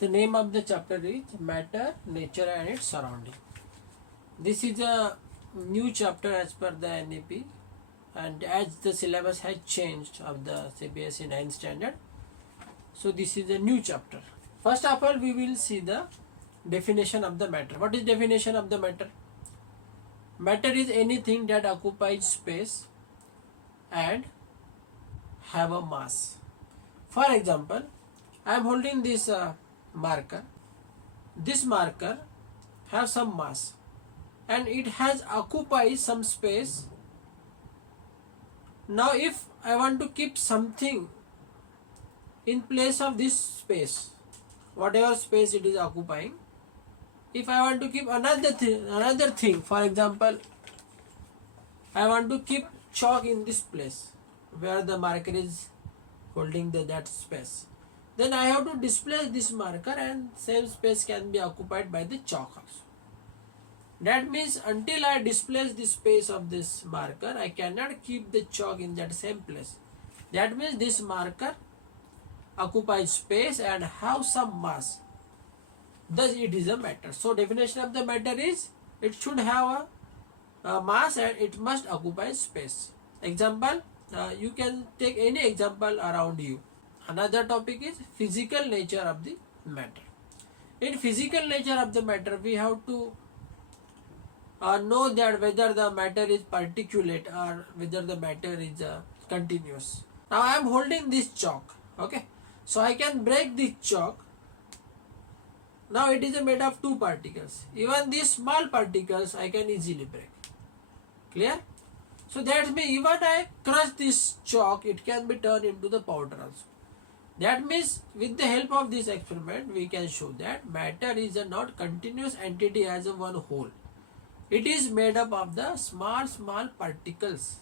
The name of the chapter is Matter, Nature and its Surrounding. This is a new chapter as per the NEP, and as the syllabus has changed of the CBSE 9th standard, so this is a new chapter. First of all, we will see the definition of the matter. What is definition of the matter? Matter is anything that occupies space and have a mass. For example, I am holding this marker. This marker has some mass and it has occupied some space. Now if I want to keep something in place of this space, whatever space it is occupying, if I want to keep another thing, for example, I want to keep chalk in this place where the marker is holding that space, then I have to displace this marker and same space can be occupied by the chalk also. That means until I displace the space of this marker, I cannot keep the chalk in that same place. That means this marker occupies space and have some mass. Thus it is a matter. So definition of the matter is it should have a mass and it must occupy space. Example, you can take any example around you. Another topic is physical nature of the matter. In physical nature of the matter, we have to know that whether the matter is particulate or whether the matter is continuous. Now I am holding this chalk. Okay, so I can break this chalk. Now it is made of two particles. Even these small particles I can easily break. Clear? So that means even I crush this chalk, it can be turned into the powder also. That means with the help of this experiment, we can show that matter is a not continuous entity as a one whole. It is made up of the small particles,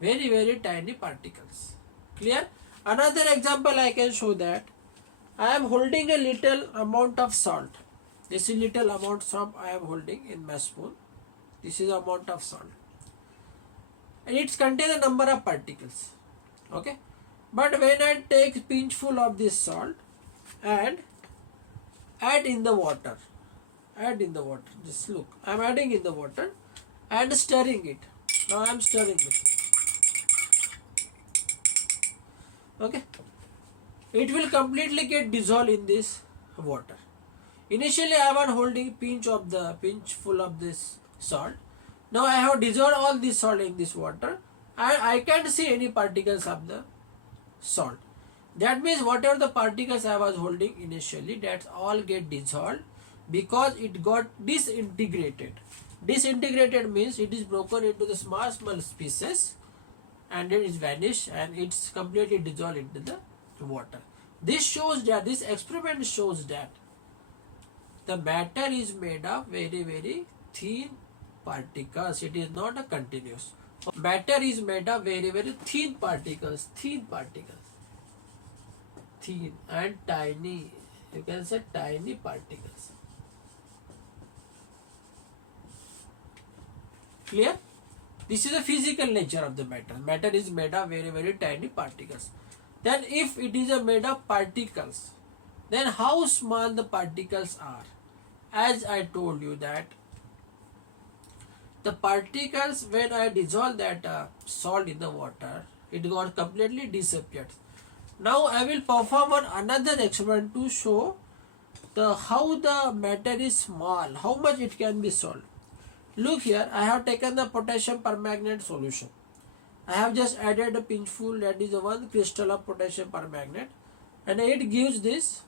very tiny particles. Clear? Another example I can show that I am holding a little amount of salt. This is little amount of I am holding in my spoon. This is amount of salt. And it contains a number of particles. Okay. But when I take pinchful of this salt and add in the water, just look, I am adding in the water and stirring it. Now I am stirring it. Okay. It will completely get dissolved in this water. Initially I was holding pinchful of this salt. Now I have dissolved all this salt in this water and I can't see any particles of the salt. That means whatever the particles I was holding initially, that all get dissolved because it got disintegrated. Disintegrated means it is broken into the small pieces and it is vanished and it's completely dissolved into the water. This shows that, this experiment shows that the matter is made of very thin particles. It is not a continuous. Matter is made of very thin particles, thin and tiny. You can say tiny particles. Clear? This is the physical nature of the matter. Matter is made of very tiny particles. Then if it is made of particles, then how small the particles are? As I told you that the particles, when I dissolve that salt in the water, it got completely disappeared. Now I will perform another experiment to show how the matter is small, how much it can be solved. Look here, I have taken the potassium permanganate solution. I have just added a pinchful, that is one crystal of potassium permanganate, and it gives this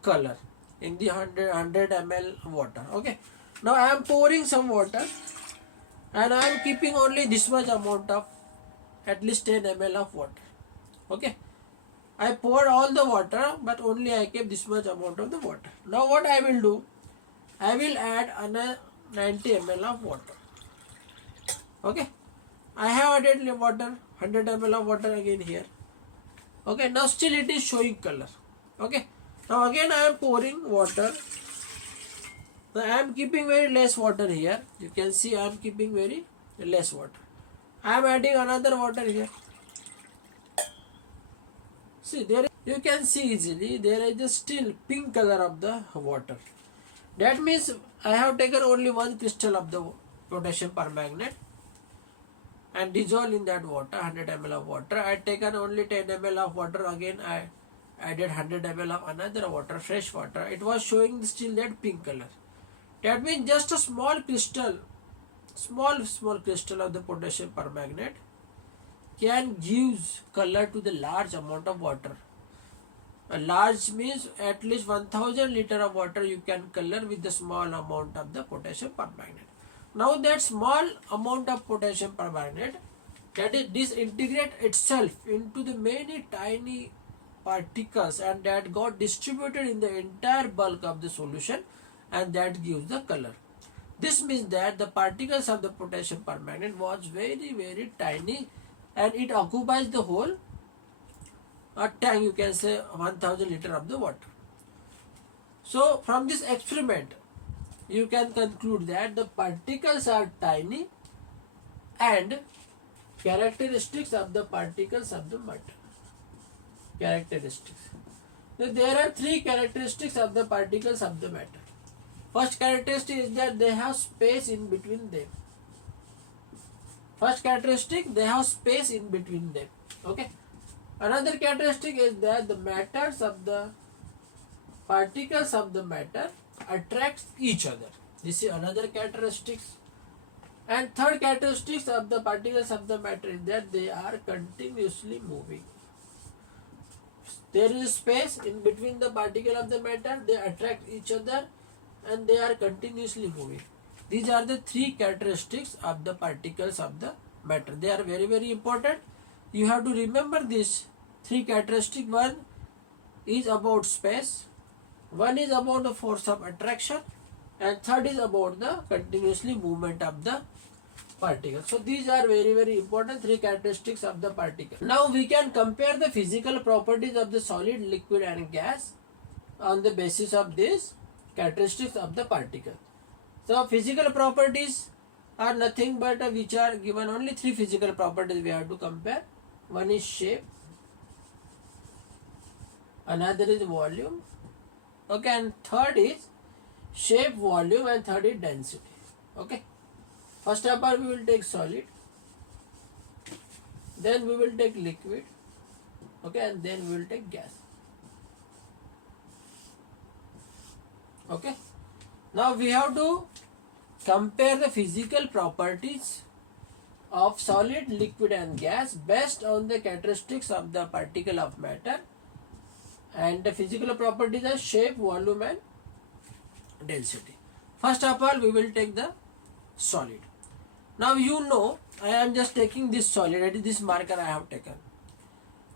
color in the 100 ml water. Okay. Now I am pouring some water and I am keeping only this much amount of at least 10 ml of water. Okay. I poured all the water but only I kept this much amount of the water. Now what I will do, I will add another 90 ml of water. Okay. I have added water, 100 ml of water again here. Okay. Now still it is showing color. Okay. Now again I am pouring water. Now I am keeping very less water here. You can see I am keeping very less water. I am adding another water here. See, there is you can see easily there is a still pink color of the water. That means I have taken only one crystal of the potassium permanganate and dissolved in that water, 100 ml of water. I had taken only 10 ml of water. Again I added 100 ml of another water, fresh water. It was showing still that pink color. That means just a small crystal, small crystal of the potassium permanganate can give color to the large amount of water. A large means at least 1000 liter of water you can color with the small amount of the potassium permanganate. Now that small amount of potassium permanganate that is disintegrate itself into the many tiny particles and that got distributed in the entire bulk of the solution, and that gives the color. This means that the particles of the potassium permanganate was very tiny and it occupies the whole tank, you can say 1000 liter of the water. So from this experiment you can conclude that the particles are tiny and characteristics of the particles of the matter. Characteristics. So there are three characteristics of the particles of the matter. First characteristic is that they have space in between them. First characteristic, they have space in between them. Okay. Another characteristic is that the matters of the particles of the matter attracts each other. This is another characteristics. And third characteristics of the particles of the matter is that they are continuously moving. There is space in between the particle of the matter, they attract each other and they are continuously moving. These are the three characteristics of the particles of the matter. They are very important. You have to remember these three characteristics. One is about space, one is about the force of attraction, and third is about the continuously movement of the particle. So these are very important three characteristics of the particle. Now we can compare the physical properties of the solid, liquid and gas on the basis of these characteristics of the particle. So physical properties are nothing but which are given, only three physical properties we have to compare. One is shape, another is volume, okay, and third is shape, volume, and third is density. Okay. First of all we will take solid, then we will take liquid, okay, and then we will take gas. Okay. Now we have to compare the physical properties of solid, liquid and gas based on the characteristics of the particle of matter, and the physical properties are shape, volume and density. First of all we will take the solid. Now you know I am just taking this solid, this marker I have taken.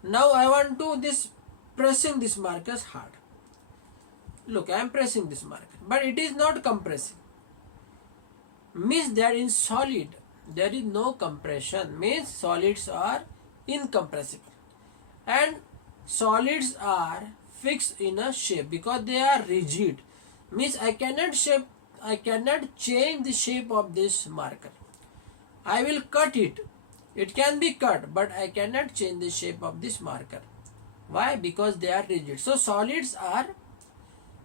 Now I want to pressing this marker hard. Look, I am pressing this marker, but it is not compressing. Means that in solid there is no compression, means solids are incompressible, and solids are fixed in a shape because they are rigid. Means I cannot change the shape of this marker. I will cut it. It can be cut, but I cannot change the shape of this marker. Why? Because they are rigid. So solids are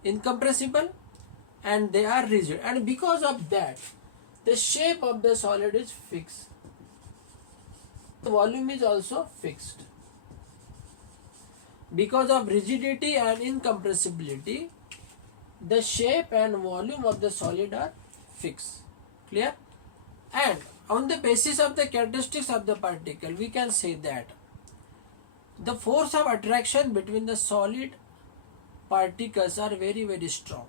incompressible and they are rigid, and because of that the shape of the solid is fixed. The volume is also fixed. Because of rigidity and incompressibility, the shape and volume of the solid are fixed. Clear? And on the basis of the characteristics of the particle, we can say that the force of attraction between the solid particles are very strong.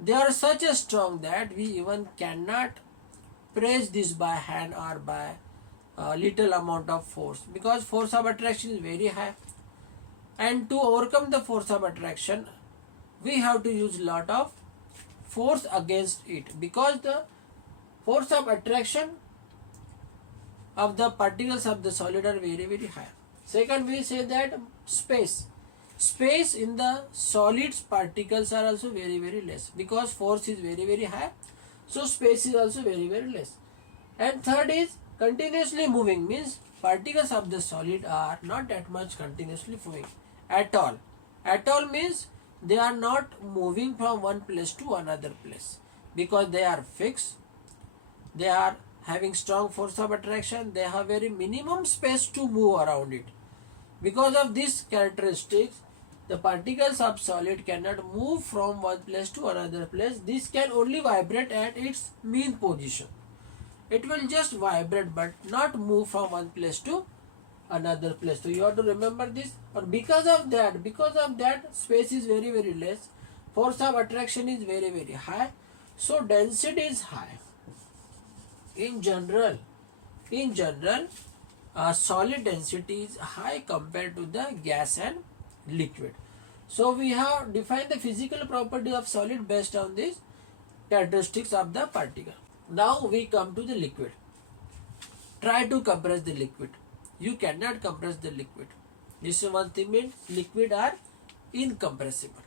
They are such a strong that we even cannot press this by hand or by a little amount of force, because force of attraction is very high, and to overcome the force of attraction we have to use lot of force against it, because the force of attraction of the particles of the solid are very high. Second, we say that space in the solids particles are also very less, because force is very high, so space is also very less. And third is continuously moving, means particles of the solid are not that much continuously moving. at all. At all means they are not moving from one place to another place because they are fixed. They are having strong force of attraction. They have very minimum space to move around it. Because of these characteristics, the particles of solid cannot move from one place to another place. This can only vibrate at its mean position. It will just vibrate but not move from one place to another place. So you have to remember this. Or because of that space is very very less, force of attraction is very very high, so density is high. In general, solid density is high compared to the gas and liquid. So we have defined the physical property of solid based on these characteristics of the particle. Now we come to the liquid. Try to compress the liquid. You cannot compress the liquid. This one thing means liquid are incompressible.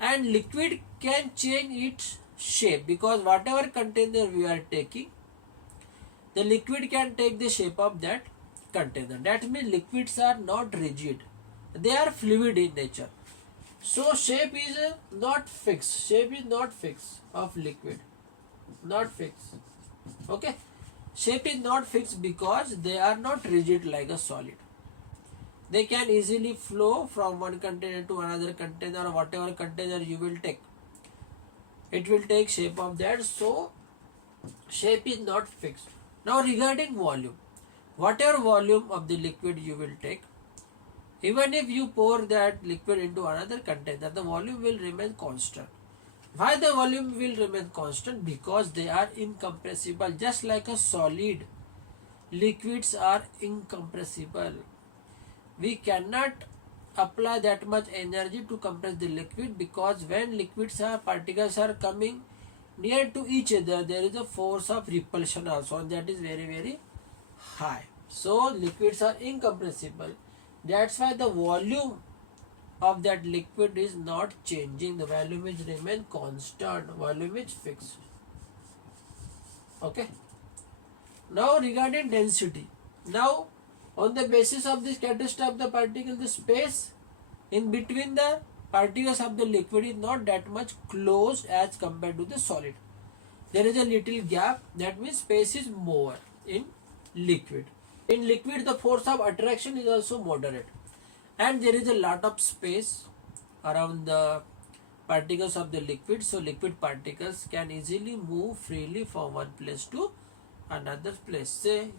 And liquid can change its shape because whatever container we are taking, the liquid can take the shape of that container. That means liquids are not rigid. They are fluid in nature. So shape is not fixed. Shape is not fixed of liquid. Not fixed. Okay. Shape is not fixed because they are not rigid like a solid. They can easily flow from one container to another container or whatever container you will take. It will take shape of that. So shape is not fixed. Now regarding volume, whatever volume of the liquid you will take, even if you pour that liquid into another container, the volume will remain constant. Why the volume will remain constant? Because they are incompressible. Just like a solid, liquids are incompressible. We cannot apply that much energy to compress the liquid because when particles are coming near to each other, there is a force of repulsion also, and that is very very high. So liquids are incompressible. That's why the volume of that liquid is not changing. The volume is remain constant. Volume is fixed. Okay. Now regarding density. Now on the basis of this characteristic of the particle, the space in between the particles of the liquid is not that much closed as compared to the solid. There is a little gap. That means space is more in liquid. In liquid, the force of attraction is also moderate, and there is a lot of space around the particles of the liquid. So liquid particles can easily move freely from one place to another place. Say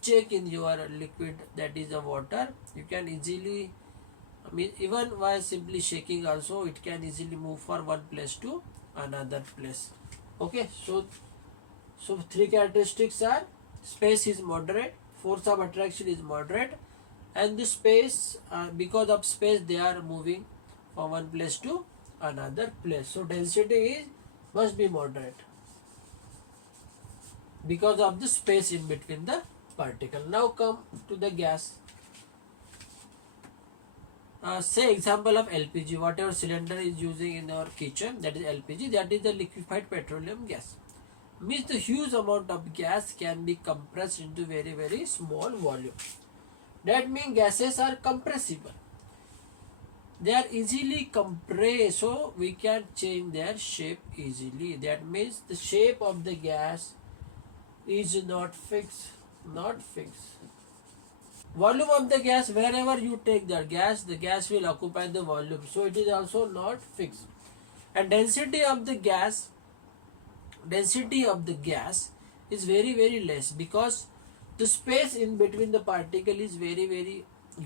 check in your liquid, that is the water. You can easily, even while simply shaking also, it can easily move from one place to another place. Okay, so three characteristics are: space is moderate, force of attraction is moderate, and the space, because of space they are moving from one place to another place. So density must be moderate because of the space in between the particle. Now come to the gas. Say example of LPG, whatever cylinder is using in our kitchen, that is LPG, that is the liquefied petroleum gas. Means the huge amount of gas can be compressed into very very small volume. That means gases are compressible. They are easily compressed, so we can change their shape easily. That means the shape of the gas is not fixed. Not fixed. Volume of the gas, wherever you take the gas will occupy the volume. So it is also not fixed. And density of the gas is very very less because the space in between the particle is very very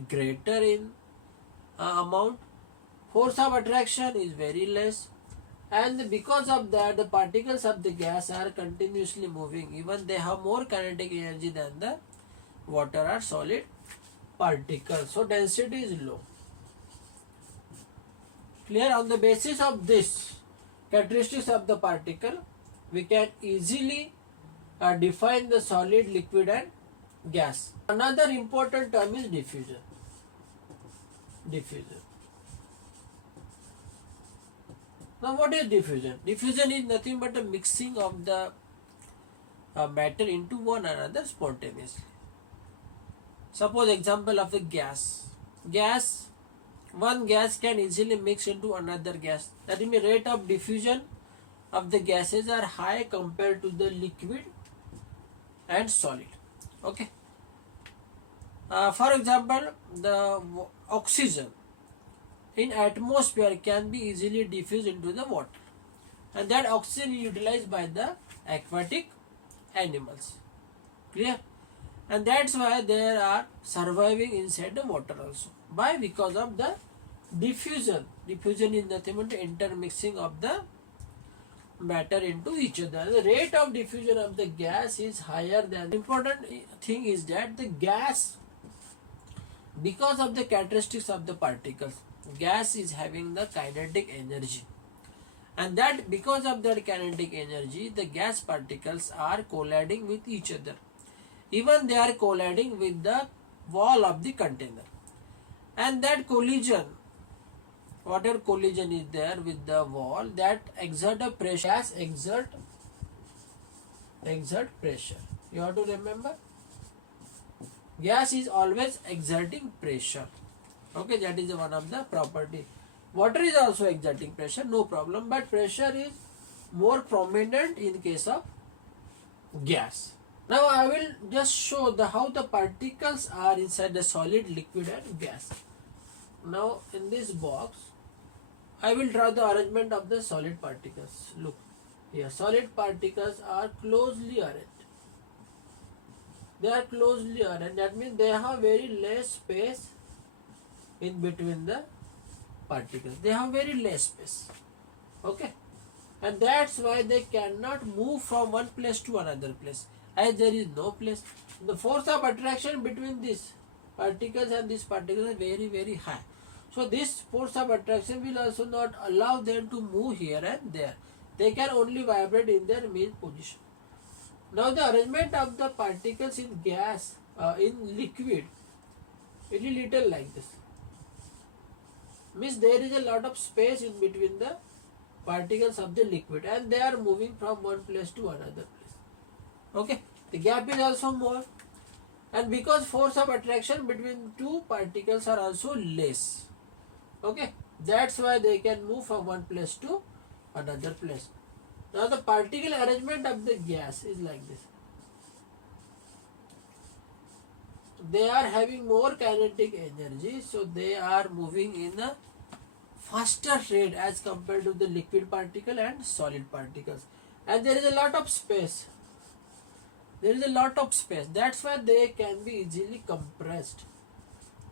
greater in amount. Force of attraction is very less, and because of that the particles of the gas are continuously moving. Even they have more kinetic energy than the water or solid particles. So density is low. Clear? On the basis of this characteristics of the particle, we can easily define the solid, liquid and gas. Another important term is diffusion. Now what is diffusion? Diffusion is nothing but a mixing of the matter into one another spontaneously. Suppose example of the gas. gas, one gas can easily mix into another gas. That means rate of diffusion of the gases are high compared to the liquid and solid. Okay. For example, the oxygen in atmosphere can be easily diffused into the water, and that oxygen is utilized by the aquatic animals. Clear? And that's why they are surviving inside the water also. Why? Because of the diffusion. Diffusion is nothing but intermixing of the matter into each other. The rate of diffusion of the gas is higher than. The important thing is that the gas, because of the characteristics of the particles, gas is having the kinetic energy, and that because of that kinetic energy, the gas particles are colliding with each other. Even they are colliding with the wall of the container, and that collision, whatever collision is there with the wall, that exert a pressure. Gas exert pressure. You have to remember, gas is always exerting pressure. Okay, that is one of the property. Water is also exerting pressure, no problem, but pressure is more prominent in case of gas. Now I will just show how the particles are inside the solid, liquid and gas. Now in this box, I will draw the arrangement of the solid particles. Look here, solid particles are closely arranged. They are closely arranged. That means they have very less space in between the particles. They have very less space. Okay, and that's why they cannot move from one place to another place, as there is no place. The force of attraction between these particles and these particles is very, very high. So this force of attraction will also not allow them to move here and there. They can only vibrate in their mean position. Now the arrangement of the particles in gas, in liquid, it is little like this. Means there is a lot of space in between the particles of the liquid, and they are moving from one place to another place. Okay, the gap is also more, and because force of attraction between two particles are also less. Okay, that's why they can move from one place to another place. Now the particle arrangement of the gas is like this. They are having more kinetic energy, so they are moving in a faster rate as compared to the liquid particle and solid particles. And there is a lot of space. There is a lot of space. That's why they can be easily compressed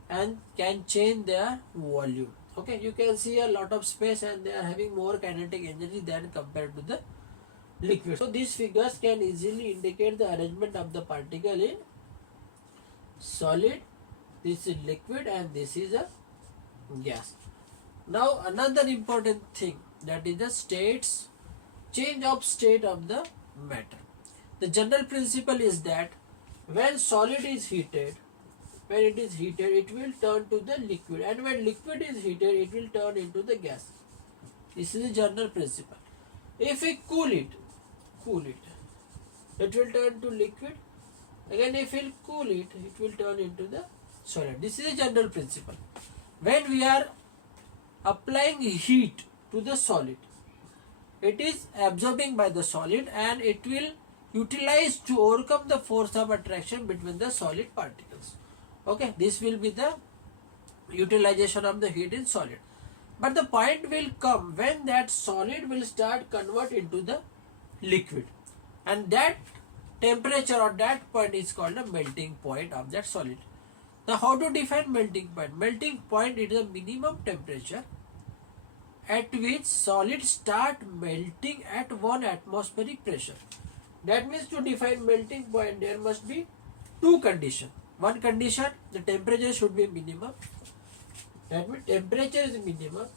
and can change their volume. Okay, you can see a lot of space, and they are having more kinetic energy than compared to the liquid. So these figures can easily indicate the arrangement of the particle in solid, this is liquid, and this is a gas. Now another important thing, that is the change of state of the matter. The general principle is that when solid is heated, it will turn to the liquid, and when liquid is heated, it will turn into the gas. This is the general principle. If we cool it will turn to liquid. Again, if we cool it will turn into the solid. This is the general principle. When we are applying heat to the solid, it is absorbing by the solid, and it will utilize to overcome the force of attraction between the solid particles. Okay, this will be the utilization of the heat in solid. But the point will come when that solid will start convert into the liquid, and that temperature or that point is called the melting point of that solid. Now how to define melting point? Melting point is the minimum temperature at which solids start melting at 1 atmospheric pressure. That means to define melting point, there must be two conditions. One condition, the temperature should be minimum. That means temperature is minimum,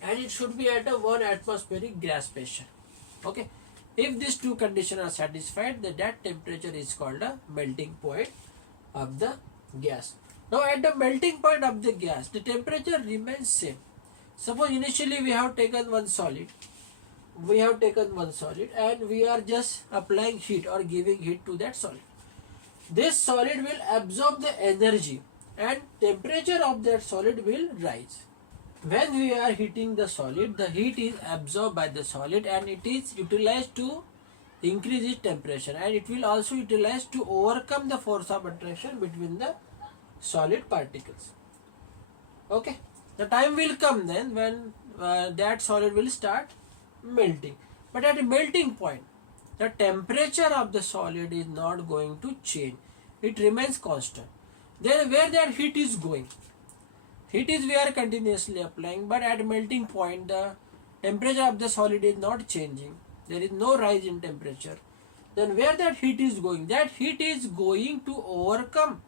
and it should be at a 1 atmospheric gas pressure. Okay, if these two conditions are satisfied, then that temperature is called a melting point of the gas. Now at the melting point of the gas, the temperature remains same. Suppose initially we have taken one solid, and we are just applying heat or giving heat to that solid. This solid will absorb the energy, and temperature of that solid will rise. When we are heating the solid, the heat is absorbed by the solid and it is utilized to increase its temperature, and it will also utilized to overcome the force of attraction between the solid particles. Okay, the time will come then when that solid will start melting, but at a melting point the temperature of the solid is not going to change, it remains constant. Then where that heat is going? Heat is we are continuously applying, but at melting point the temperature of the solid is not changing, there is no rise in temperature. Then where that heat is going? That heat is going to overcome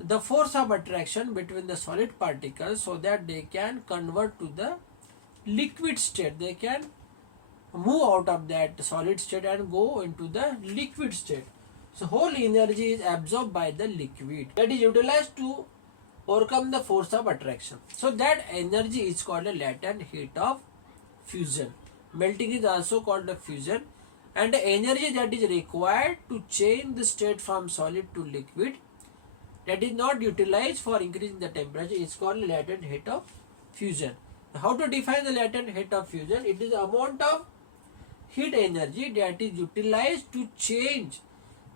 the force of attraction between the solid particles so that they can convert to the liquid state. They can move out of that solid state and go into the liquid state. So whole energy is absorbed by the liquid, that is utilized to overcome the force of attraction. So that energy is called a latent heat of fusion. Melting is also called a fusion, and the energy that is required to change the state from solid to liquid, that is not utilized for increasing the temperature, is called latent heat of fusion. How to define the latent heat of fusion? It is the amount of heat energy that is utilized to change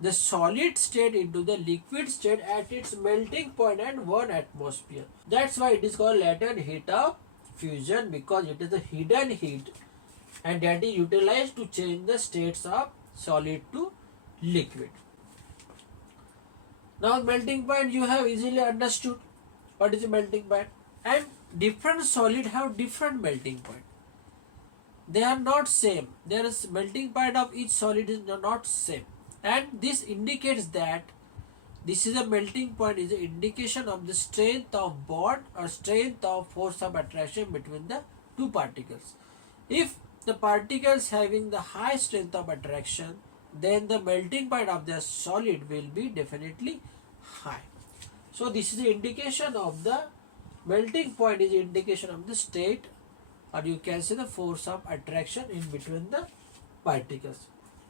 the solid state into the liquid state at its melting point at 1 atmosphere. That's why it is called latent heat of fusion, because it is a hidden heat and that is utilized to change the states of solid to liquid. Now melting point you have easily understood what is a melting point, and different solid have different melting point. They are not same. There is melting point of each solid is not same, and this indicates that this is a melting point is an indication of the strength of bond or strength of force of attraction between the two particles. If the particles having the high strength of attraction, then the melting point of the solid will be definitely high. So this is the indication of the melting point, is the indication of the state, or you can say the force of attraction in between the particles.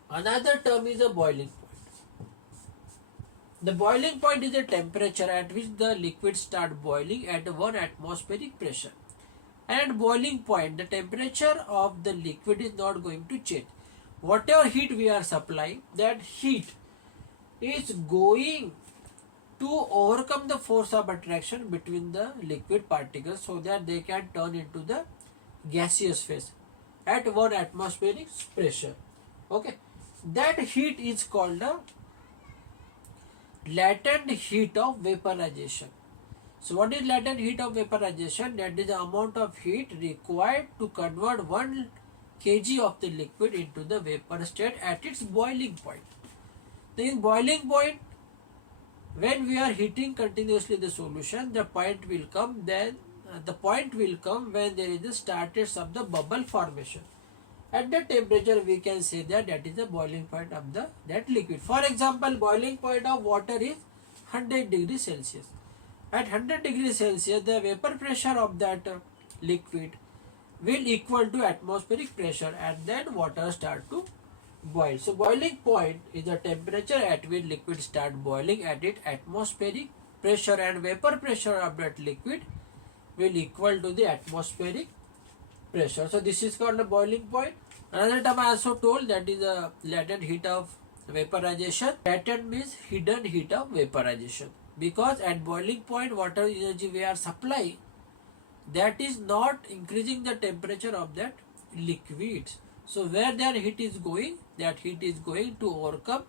Another term is a boiling point. The boiling point is the temperature at which the liquid start boiling at 1 atmospheric pressure. And at boiling point, the temperature of the liquid is not going to change. Whatever heat we are supplying, that heat is going to overcome the force of attraction between the liquid particles so that they can turn into the gaseous phase at 1 atmospheric pressure. Okay, that heat is called the latent heat of vaporization. So what is latent heat of vaporization? That is the amount of heat required to convert 1 kg of the liquid into the vapor state at its boiling point. In boiling point, when we are heating continuously the solution, the point will come when there is the starters of the bubble formation. At that temperature we can say that that is the boiling point of that liquid. For example, boiling point of water is 100 degrees Celsius. At 100 degrees Celsius, the vapor pressure of that liquid will equal to atmospheric pressure, and then water start to boil. So boiling point is the temperature at which liquid start boiling at its atmospheric pressure, and vapor pressure of that liquid will equal to the atmospheric pressure. So this is called the boiling point. Another term I also told, that is the latent heat of vaporization. Latent means hidden heat of vaporization, because at boiling point water energy we are supplying, that is not increasing the temperature of that liquid. So where that heat is going, that heat is going to overcome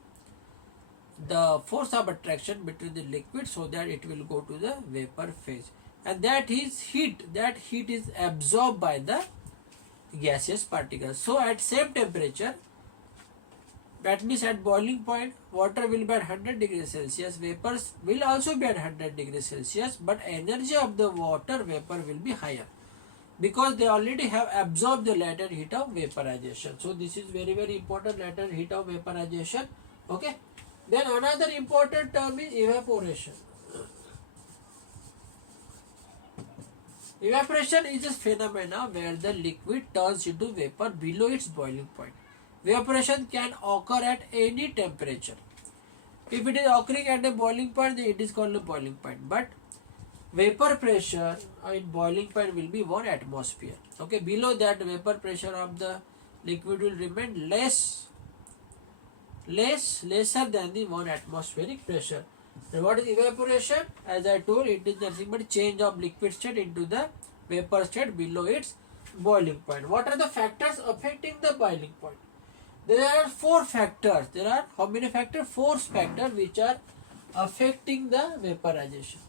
the force of attraction between the liquid so that it will go to the vapor phase, and that is heat is absorbed by the gaseous particles. So at same temperature, that means at boiling point water will be at 100 degrees Celsius, vapors will also be at 100 degrees Celsius, but energy of the water vapor will be higher because they already have absorbed the latent heat of vaporization. So this is very important, latent heat of vaporization. Okay, then another important term is evaporation. Evaporation is a phenomena where the liquid turns into vapor below its boiling point. Evaporation can occur at any temperature. If it is occurring at a boiling point, then it is called a boiling point. But vapor pressure in boiling point will be 1 atmosphere. Okay, below that vapor pressure of the liquid will remain lesser than the 1 atmospheric pressure. And what is evaporation? As I told, it is nothing but change of liquid state into the vapor state below its boiling point. What are the factors affecting the boiling point? There are 4 factors. There are how many factors? 4 factors which are affecting the vaporization.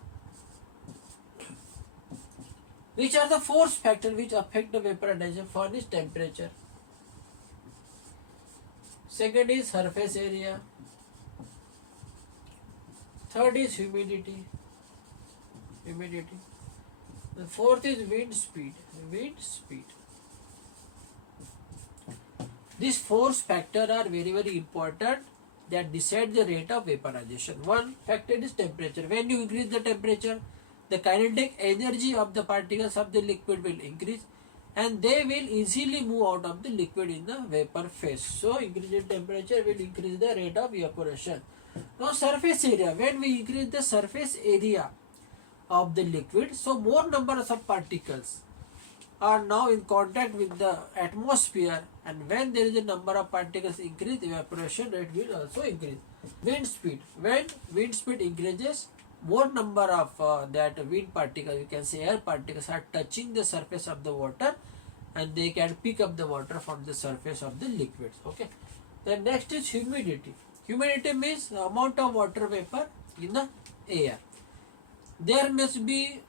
Which are the 4 factors which affect the vaporization? First is temperature. Second is surface area. Third is humidity. The fourth is wind speed. These 4 factors are very, very important that decide the rate of vaporization. One factor is temperature. When you increase the temperature, the kinetic energy of the particles of the liquid will increase and they will easily move out of the liquid in the vapor phase. So, increasing temperature will increase the rate of evaporation. Now, surface area. When we increase the surface area of the liquid, so more numbers of particles are now in contact with the atmosphere, and when there is a number of particles increase, evaporation rate will also increase. Wind speed. When wind speed increases, more number of that wind particles, you can say air particles, are touching the surface of the water and they can pick up the water from the surface of the liquids. Okay. Then next is humidity. Humidity means the amount of water vapor in the air. There must be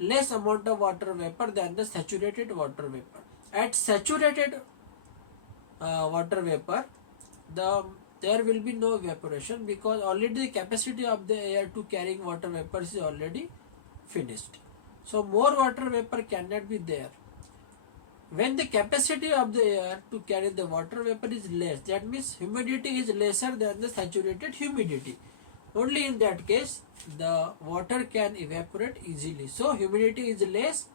less amount of water vapor than the saturated water vapor. At saturated water vapor, there will be no evaporation because already the capacity of the air to carrying water vapor is already finished. So more water vapor cannot be there. When the capacity of the air to carry the water vapor is less, that means humidity is lesser than the saturated humidity. Only in that case, the water can evaporate easily. So humidity is less,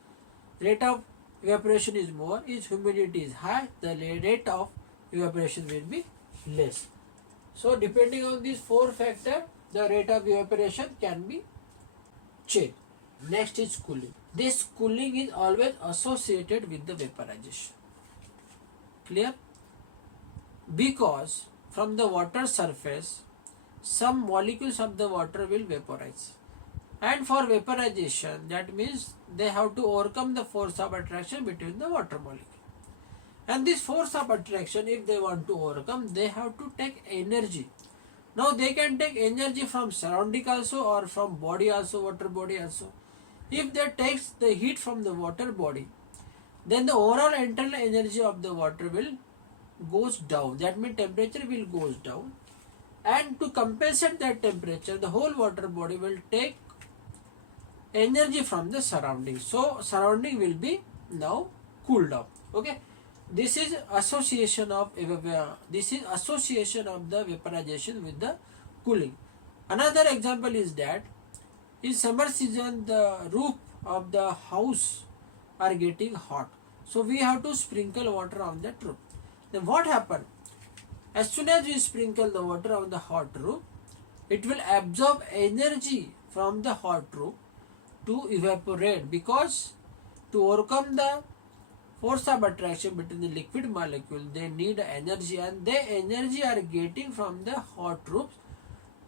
rate of evaporation is more. If humidity is high, the rate of evaporation will be less. So depending on these 4 factors, the rate of evaporation can be changed. Next is cooling. This cooling is always associated with the vaporization. Clear? Because from the water surface, some molecules of the water will vaporize. And for vaporization, that means they have to overcome the force of attraction between the water molecule. And this force of attraction, if they want to overcome, they have to take energy. Now they can take energy from surrounding also or from body also, water body also. If they takes the heat from the water body, then the overall internal energy of the water will goes down. That means temperature will goes down. And to compensate that temperature, the whole water body will take energy from the surrounding. So surrounding will be now cooled down. Okay. This is association of the vaporization with the cooling. Another example is that in summer season the roof of the house are getting hot. So we have to sprinkle water on that roof. Then what happens? As soon as we sprinkle the water on the hot roof, it will absorb energy from the hot roof to evaporate, because to overcome the force of attraction between the liquid molecule, they need energy, and the energy are getting from the hot roof.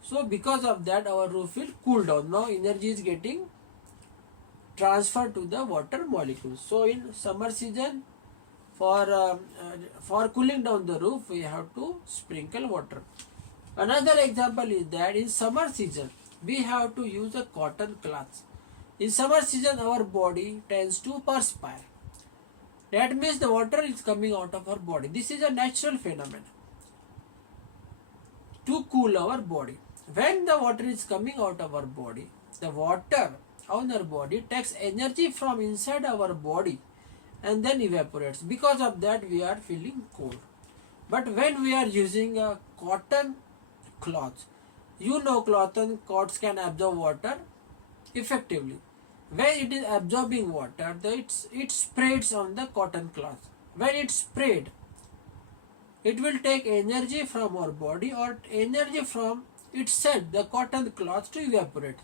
So because of that, our roof will cool down. Now energy is getting transferred to the water molecules. So in summer season, for cooling down the roof, we have to sprinkle water. Another example is that in summer season, we have to use a cotton cloth. In summer season, our body tends to perspire. That means the water is coming out of our body. This is a natural phenomenon to cool our body. When the water is coming out of our body, the water on our body takes energy from inside our body and then evaporates. Because of that, we are feeling cold. But when we are using a cotton cloth, you know cotton cloths can absorb water effectively. When it is absorbing water, it spreads on the cotton cloth. When it spread, it will take energy from our body or energy from it set the cotton cloth to evaporate.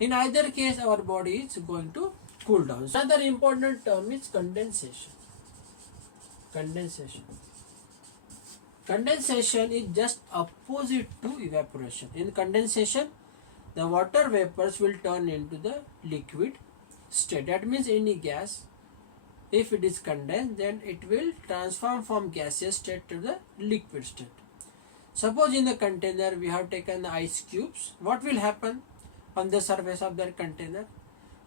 In either case, our body is going to cool down. Another important term is condensation. Condensation. Condensation is just opposite to evaporation. In condensation, the water vapors will turn into the liquid state. That means any gas, if it is condensed, then it will transform from gaseous state to the liquid state. Suppose in the container we have taken the ice cubes, what will happen on the surface of that container?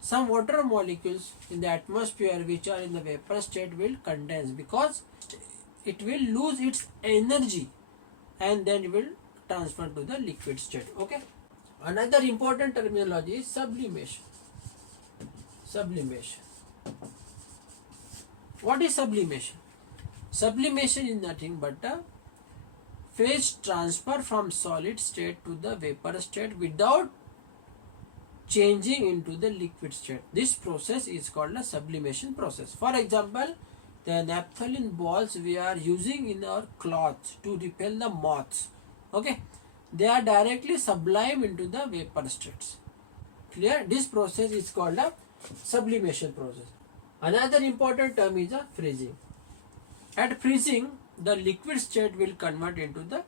Some water molecules in the atmosphere which are in the vapor state will condense because it will lose its energy and then it will transfer to the liquid state. Okay. Another important terminology is sublimation. Sublimation. What is sublimation? Sublimation is nothing but a phase transfer from solid state to the vapor state without changing into the liquid state. This process is called a sublimation process. For example, the naphthalene balls we are using in our cloths to repel the moths. Okay, they are directly sublimed into the vapor states. Clear? This process is called a sublimation process. Another important term is a freezing. At freezing, the liquid state will convert into the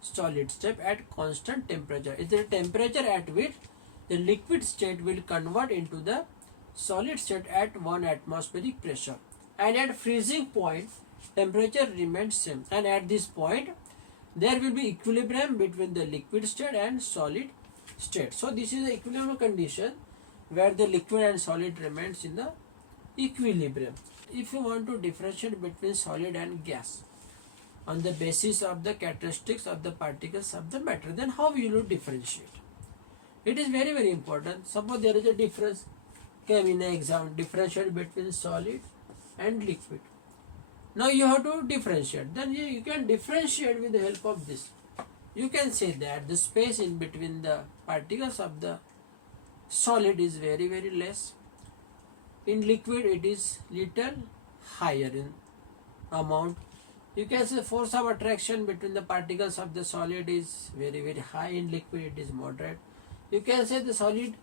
solid state at constant temperature. It is the temperature at which the liquid state will convert into the solid state at 1 atmospheric pressure. And at freezing point, temperature remains same. And at this point, there will be equilibrium between the liquid state and solid state. So this is the equilibrium condition where the liquid and solid remains in the equilibrium. If you want to differentiate between solid and gas on the basis of the characteristics of the particles of the matter, then how will you differentiate? It is very, very important. Suppose there is a difference came in an exam, differentiate between solid and liquid. Now you have to differentiate. Then you can differentiate with the help of this. You can say that the space in between the particles of the solid is very, very less. In liquid it is little higher in amount. You can say force of attraction between the particles of the solid is very, very high. In liquid it is moderate. You can say the solid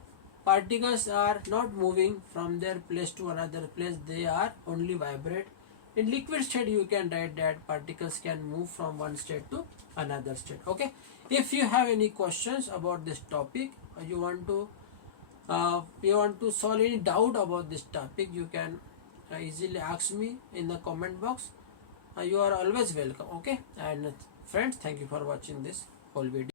particles are not moving from their place to another place, they are only vibrate. In liquid state you can write that particles can move from one state to another state. Okay. If you have any questions about this topic, or you want to solve any doubt about this topic, you can easily ask me in the comment box. You are always welcome. Okay. And friends, thank you for watching this whole video.